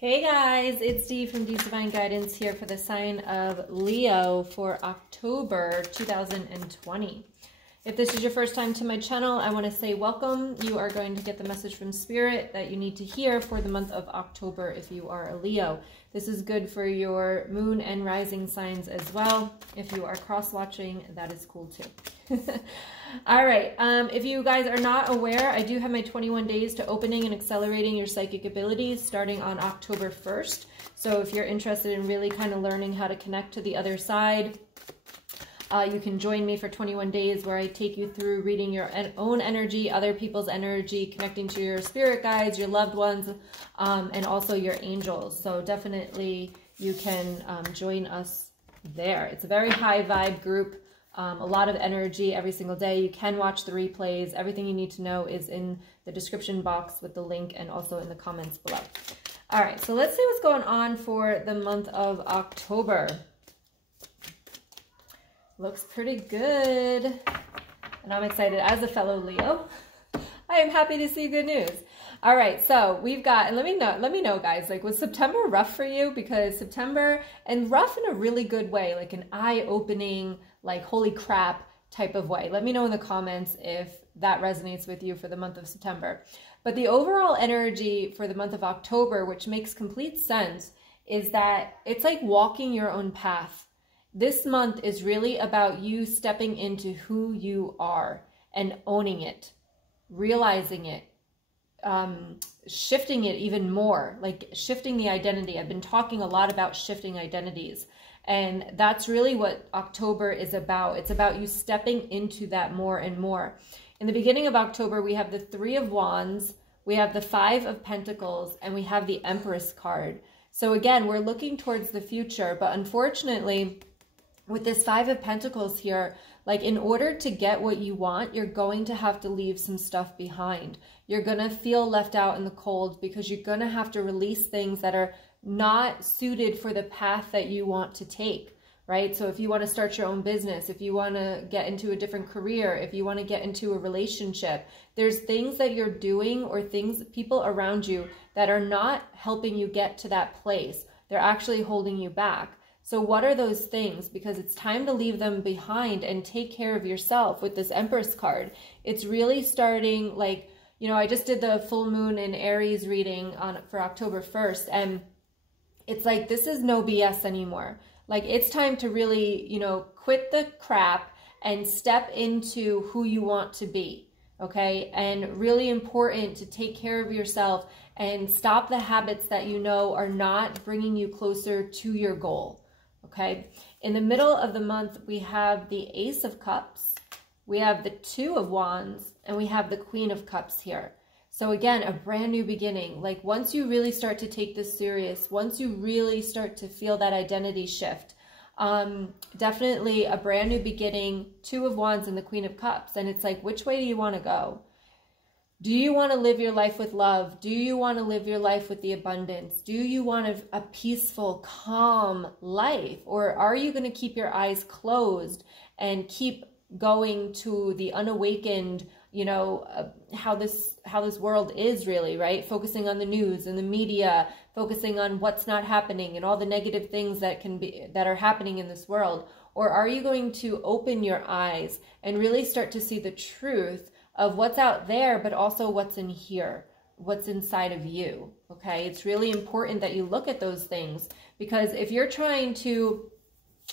Hey guys, it's Dee from DeesDivineGuidance here for the sign of Leo for October 2020. If this is your first time to my channel, I want to say welcome. You are going to get the message from Spirit that you need to hear for the month of October if you are a Leo. This is good for your moon and rising signs as well. If you are cross-watching, that is cool too. All right, if you guys are not aware, I do have my 21 days to opening and accelerating your psychic abilities starting on October 1st. So if you're interested in really kind of learning how to connect to the other side, you can join me for 21 days where I take you through reading your own energy, other people's energy, connecting to your spirit guides, your loved ones, and also your angels. So definitely you can join us there. It's a very high vibe group. A lot of energy every single day. You can watch the replays. Everything you need to know is in the description box with the link and also in the comments below. All right, so let's see what's going on for the month of October. Looks pretty good. And I'm excited as a fellow Leo. I am happy to see good news. All right, so we've got, and let me know guys, like, was September rough for you? Because September, and rough in a really good way, like an eye-opening, like holy crap type of way. Let me know in the comments if that resonates with you for the month of September. But the overall energy for the month of October, which makes complete sense, is that it's like walking your own path. This month is really about you stepping into who you are and owning it, realizing it, shifting it even more, like shifting the identity. I've been talking a lot about shifting identities, and that's really what October is about. It's about you stepping into that more and more. In the beginning of October, we have the Three of Wands, we have the Five of Pentacles, and we have the Empress card. So again, we're looking towards the future, but unfortunately, with this Five of Pentacles here, like in order to get what you want, you're going to have to leave some stuff behind. You're going to feel left out in the cold because you're going to have to release things that are not suited for the path that you want to take, right? So if you want to start your own business, if you want to get into a different career, if you want to get into a relationship, there's things that you're doing or things, people around you that are not helping you get to that place. They're actually holding you back. So what are those things? Because it's time to leave them behind and take care of yourself with this Empress card. It's really starting, like, you know, I just did the full moon in Aries reading for October 1st, and it's like, this is no BS anymore. Like, it's time to really, you know, quit the crap and step into who you want to be, okay? And really important to take care of yourself and stop the habits that you know are not bringing you closer to your goal. Okay, in the middle of the month, we have the Ace of Cups, we have the Two of Wands, and we have the Queen of Cups here. So again, a brand new beginning. Like, once you really start to take this serious, once you really start to feel that identity shift, definitely a brand new beginning, Two of Wands and the Queen of Cups. And it's like, which way do you want to go? Do you want to live your life with love? Do you want to live your life with the abundance? Do you want a peaceful, calm life? Or are you going to keep your eyes closed and keep going to the unawakened, you know, how this world is really, right? Focusing on the news and the media, focusing on what's not happening and all the negative things that are happening in this world. Or are you going to open your eyes and really start to see the truth of what's out there, but also what's in here, what's inside of you, okay? It's really important that you look at those things, because if you're trying to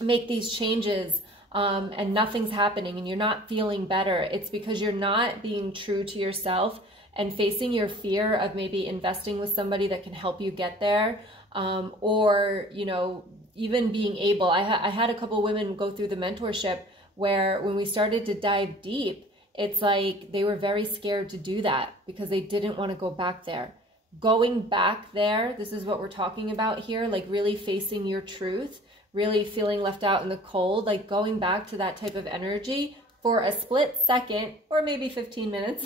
make these changes and nothing's happening and you're not feeling better, it's because you're not being true to yourself and facing your fear of maybe investing with somebody that can help you get there, or, you know, even being able, I had a couple women go through the mentorship where when we started to dive deep, it's like they were very scared to do that because they didn't want to go back there. Going back there, this is what we're talking about here, like really facing your truth, really feeling left out in the cold, like going back to that type of energy for a split second or maybe 15 minutes,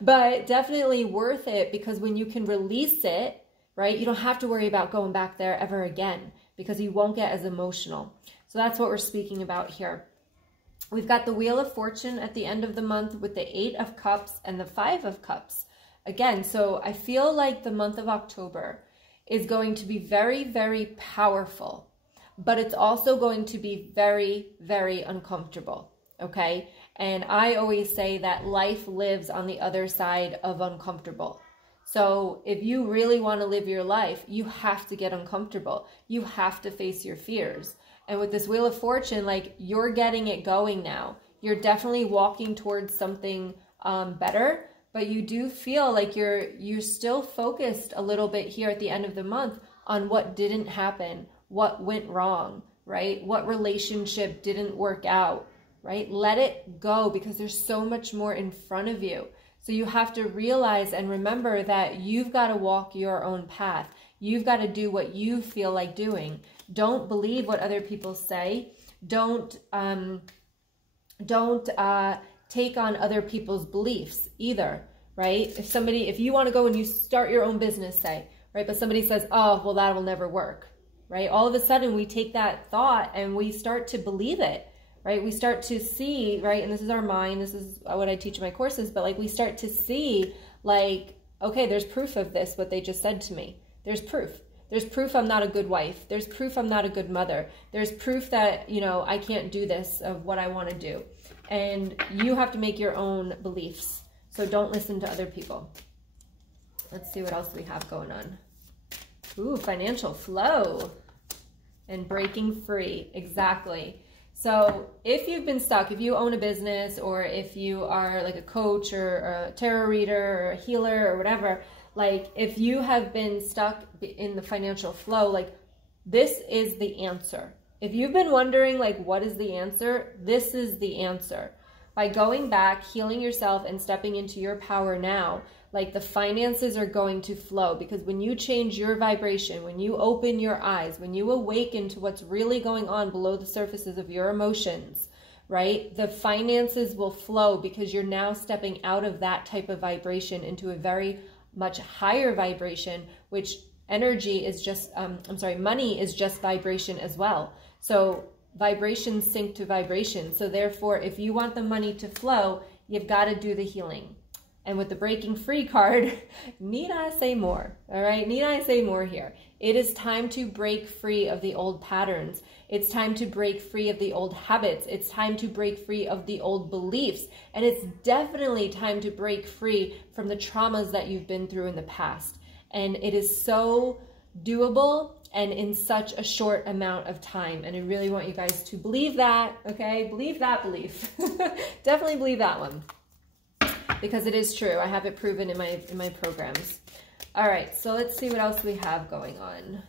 but definitely worth it, because when you can release it, right, you don't have to worry about going back there ever again because you won't get as emotional. So that's what we're speaking about here. We've got the Wheel of Fortune at the end of the month with the Eight of Cups and the Five of Cups. Again, so I feel like the month of October is going to be very, very powerful, but it's also going to be very, very uncomfortable, okay? And I always say that life lives on the other side of uncomfortable. So if you really want to live your life, you have to get uncomfortable. You have to face your fears. And with this Wheel of Fortune, like, you're getting it going now. You're definitely walking towards something better, but you do feel like you're still focused a little bit here at the end of the month on what didn't happen, what went wrong, right? What relationship didn't work out, right? Let it go, because there's so much more in front of you. So you have to realize and remember that you've got to walk your own path. You've got to do what you feel like doing. Don't believe what other people say. Don't take on other people's beliefs either, right? If you want to go and you start your own business, say, right, but somebody says, oh, well, that will never work, right? All of a sudden we take that thought and we start to believe it, right? We start to see, right? And this is our mind. This is what I teach in my courses, but like, we start to see, like, okay, there's proof of this, what they just said to me. There's proof. There's proof I'm not a good wife. There's proof I'm not a good mother. There's proof that, you know, I can't do this, of what I want to do. And you have to make your own beliefs. So don't listen to other people. Let's see what else we have going on. Ooh, financial flow and breaking free. Exactly. So if you've been stuck, if you own a business, or if you are like a coach or a tarot reader or a healer or whatever, like, if you have been stuck in the financial flow, like, this is the answer. If you've been wondering, like, what is the answer? This is the answer. By going back, healing yourself, and stepping into your power now, like, the finances are going to flow, because when you change your vibration, when you open your eyes, when you awaken to what's really going on below the surfaces of your emotions, right, the finances will flow, because you're now stepping out of that type of vibration into a very much higher vibration, which energy is just, money is just vibration as well. So vibrations sync to vibration. So therefore, if you want the money to flow, you've got to do the healing. And with the breaking free card, need I say more? All right, need I say more here? It is time to break free of the old patterns. It's time to break free of the old habits. It's time to break free of the old beliefs. And it's definitely time to break free from the traumas that you've been through in the past. And it is so doable, and in such a short amount of time. And I really want you guys to believe that, okay? Believe that belief. Definitely believe that one, because it is true. I have it proven in my programs. All right, so let's see what else we have going on.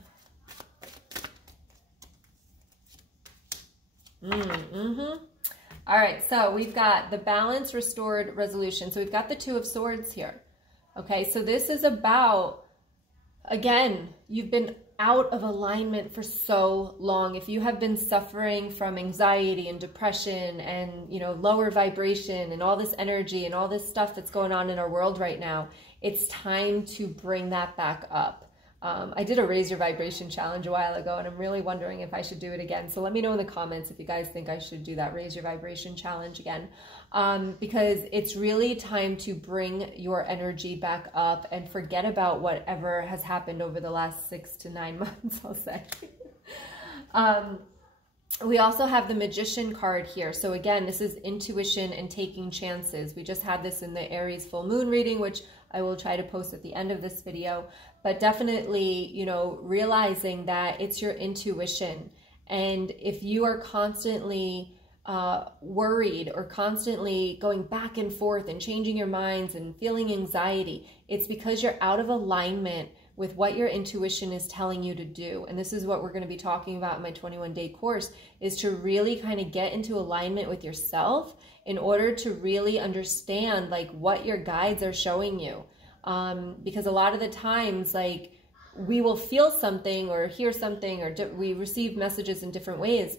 All right, so we've got the balance, restored, resolution. So we've got the Two of Swords here. Okay, so this is about, again, you've been out of alignment for so long. If you have been suffering from anxiety and depression and, you know, lower vibration and all this energy and all this stuff that's going on in our world right now, it's time to bring that back up. I did a Raise Your Vibration challenge a while ago, and I'm really wondering if I should do it again. So let me know in the comments if you guys think I should do that Raise Your Vibration challenge again, because it's really time to bring your energy back up and forget about whatever has happened over the last 6 to 9 months, I'll say. We also have the Magician card here. So again, this is intuition and taking chances. We just had this in the Aries full moon reading, which I will try to post at the end of this video. But definitely, you know, realizing that it's your intuition. And if you are constantly worried or constantly going back and forth and changing your minds and feeling anxiety, it's because you're out of alignment with what your intuition is telling you to do. And this is what we're going to be talking about in my 21-day course, is to really kind of get into alignment with yourself in order to really understand like what your guides are showing you. Because a lot of the times, like, we will feel something or hear something, or we receive messages in different ways.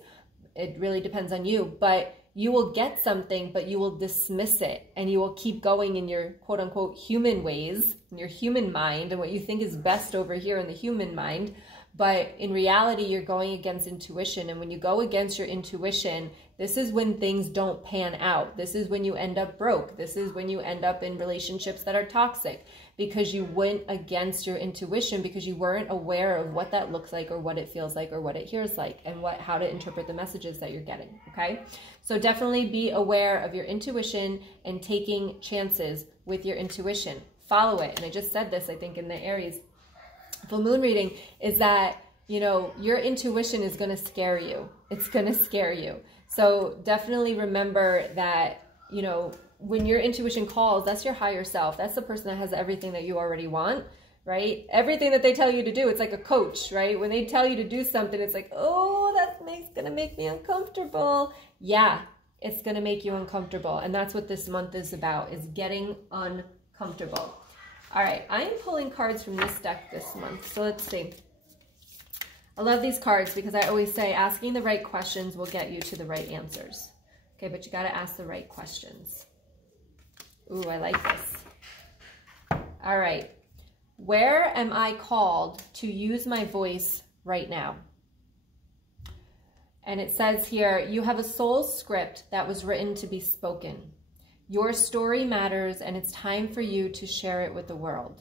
It really depends on you, but you will get something, but you will dismiss it, and you will keep going in your quote unquote human ways, in your human mind, and what you think is best over here in the human mind. But in reality, you're going against intuition. And when you go against your intuition, this is when things don't pan out. This is when you end up broke. This is when you end up in relationships that are toxic, because you went against your intuition, because you weren't aware of what that looks like or what it feels like or what it hears like, and how to interpret the messages that you're getting, okay? So definitely be aware of your intuition and taking chances with your intuition. Follow it. And I just said this, I think, in the Aries full moon reading, is that, you know, your intuition is going to scare you. It's going to scare you. So definitely remember that, you know, when your intuition calls, that's your higher self. That's the person that has everything that you already want, right? Everything that they tell you to do, it's like a coach, right? When they tell you to do something, it's like, oh, that's going to make me uncomfortable. Yeah, it's going to make you uncomfortable. And that's what this month is about, is getting uncomfortable. All right, I am pulling cards from this deck this month. So let's see. I love these cards because I always say asking the right questions will get you to the right answers. Okay, but you got to ask the right questions. Ooh, I like this. All right. Where am I called to use my voice right now? And it says here, you have a soul script that was written to be spoken. Your story matters, and it's time for you to share it with the world.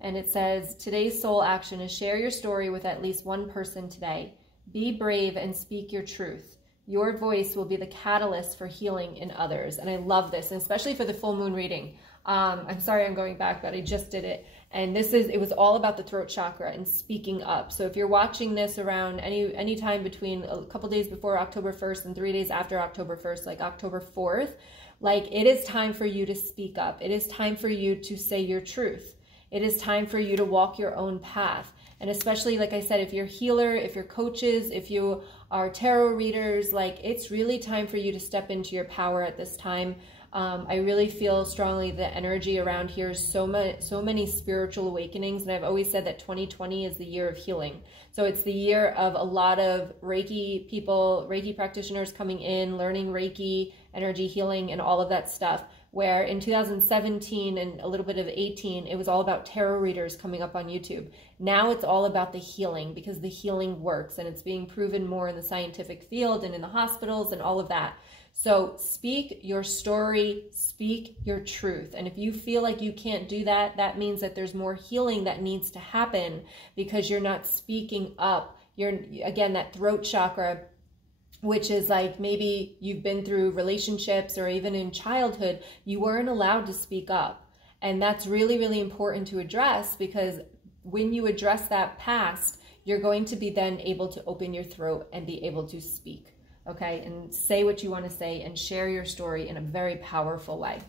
And it says, today's soul action is share your story with at least one person today. Be brave and speak your truth. Your voice will be the catalyst for healing in others. And I love this, and especially for the full moon reading. I'm sorry I'm going back, but I just did it. And it was all about the throat chakra and speaking up. So if you're watching this around any time between a couple days before October 1st and 3 days after October 1st, like October 4th, like it is time for you to speak up. It is time for you to say your truth. It is time for you to walk your own path. And especially, like I said, if you're healer, if you're coaches, if you are tarot readers, like it's really time for you to step into your power at this time. I really feel strongly the energy around here is so many spiritual awakenings. And I've always said that 2020 is the year of healing. So it's the year of a lot of Reiki people, Reiki practitioners coming in, learning Reiki, energy healing, and all of that stuff. Where in 2017 and a little bit of 18, it was all about tarot readers coming up on YouTube. Now it's all about the healing, because the healing works, and it's being proven more in the scientific field and in the hospitals and all of that. So speak your story, speak your truth. And if you feel like you can't do that, that means that there's more healing that needs to happen, because you're not speaking up. Again, that throat chakra, which is like maybe you've been through relationships or even in childhood, you weren't allowed to speak up. And that's really, really important to address, because when you address that past, you're going to be then able to open your throat and be able to speak, okay? And say what you want to say and share your story in a very powerful way.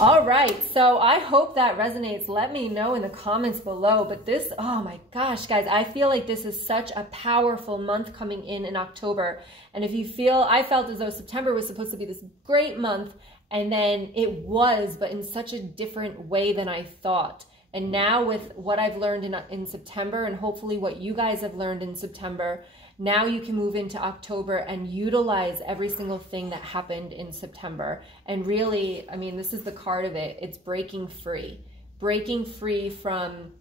All right, so I hope that resonates. Let me know in the comments below. But this, oh my gosh, guys, I feel like this is such a powerful month coming in October. And if you feel, I felt as though September was supposed to be this great month, and then it was, but in such a different way than I thought. And now with what I've learned in September, and hopefully what you guys have learned in September, now you can move into October and utilize every single thing that happened in September. And really, I mean, this is the card of it. It's breaking free from,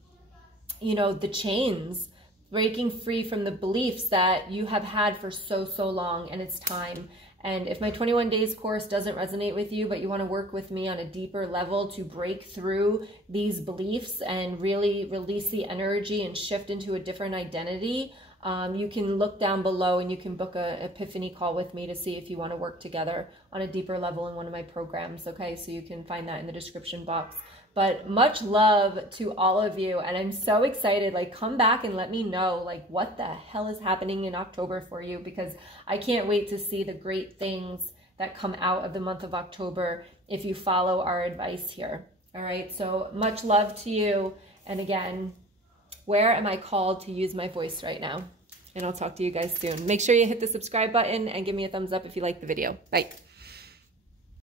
you know, the chains, breaking free from the beliefs that you have had for so long, and it's time. And if my 21 days course doesn't resonate with you, but you want to work with me on a deeper level to break through these beliefs and really release the energy and shift into a different identity, you can look down below and you can book a epiphany call with me to see if you want to work together on a deeper level in one of my programs. Okay, so you can find that in the description box. But much love to all of you, and I'm so excited. Like, come back and let me know, like, what the hell is happening in October for you, because I can't wait to see the great things that come out of the month of October if you follow our advice here. All right, so much love to you. And again, where am I called to use my voice right now? And I'll talk to you guys soon. Make sure you hit the subscribe button and give me a thumbs up if you like the video. Bye.